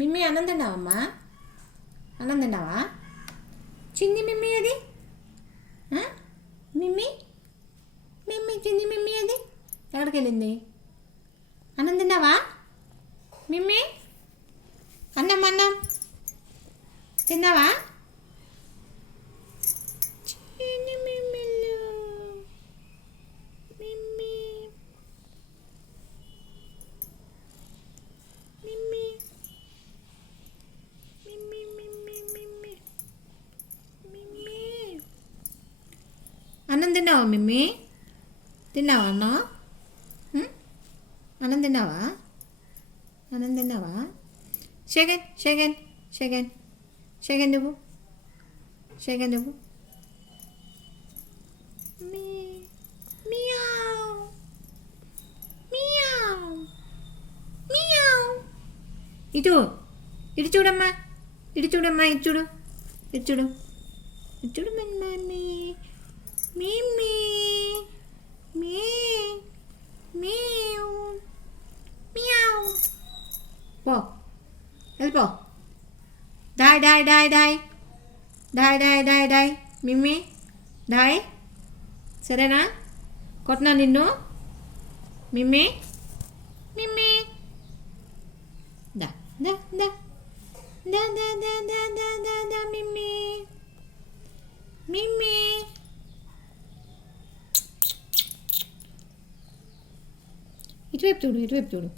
Meme అన్నం తిన్నావమ్మా? అన్నం తిన్నావా? చిన్ని మిమ్మీ అది మిమ్మీ మిమ్మీ చిన్ని మిమ్మీ అది ఎక్కడికి వెళ్ళింది? అన్నం తిన్నావా మిమ్మీ? అన్నం అన్నం తిన్నావా? చిన్ని మిమ్మీలు మిమ్మీ మిమ్మీ మిమ్మీ మిమ్మీ మిమ్మీ మిమ్మీ అన్నం తిన్నావా మిమ్మీ? తిన్నావా అన్నం? అన్నం తిన్నావా? అన్నం తిన్నావా? సెకండ్ సెకండ్ సెకండ్ సెకండ్ నువ్వు సెకండ్ నువ్వు మియావ్ మియావ్ మియావ్ ఇటు ఇటు చూడమ్మా, ఇటు చూడమ్మా, ఇటు చూడు, ఇటు చూడు, ఇటు చూడు మమ్మీ మిమ్మీ మీ మీవ్ మియావ్ పో వెళ్ళిపో. Die die die die die die die die meme die. సరేనా? కొట్టినా నిన్ను మిమ్మీ మిమ్మీ దా దా దా దా దా దా దా దా దా దా మిమ్మీ మిమ్మీ. ఇటువైపు చూడు, ఇటువైపు చూడు.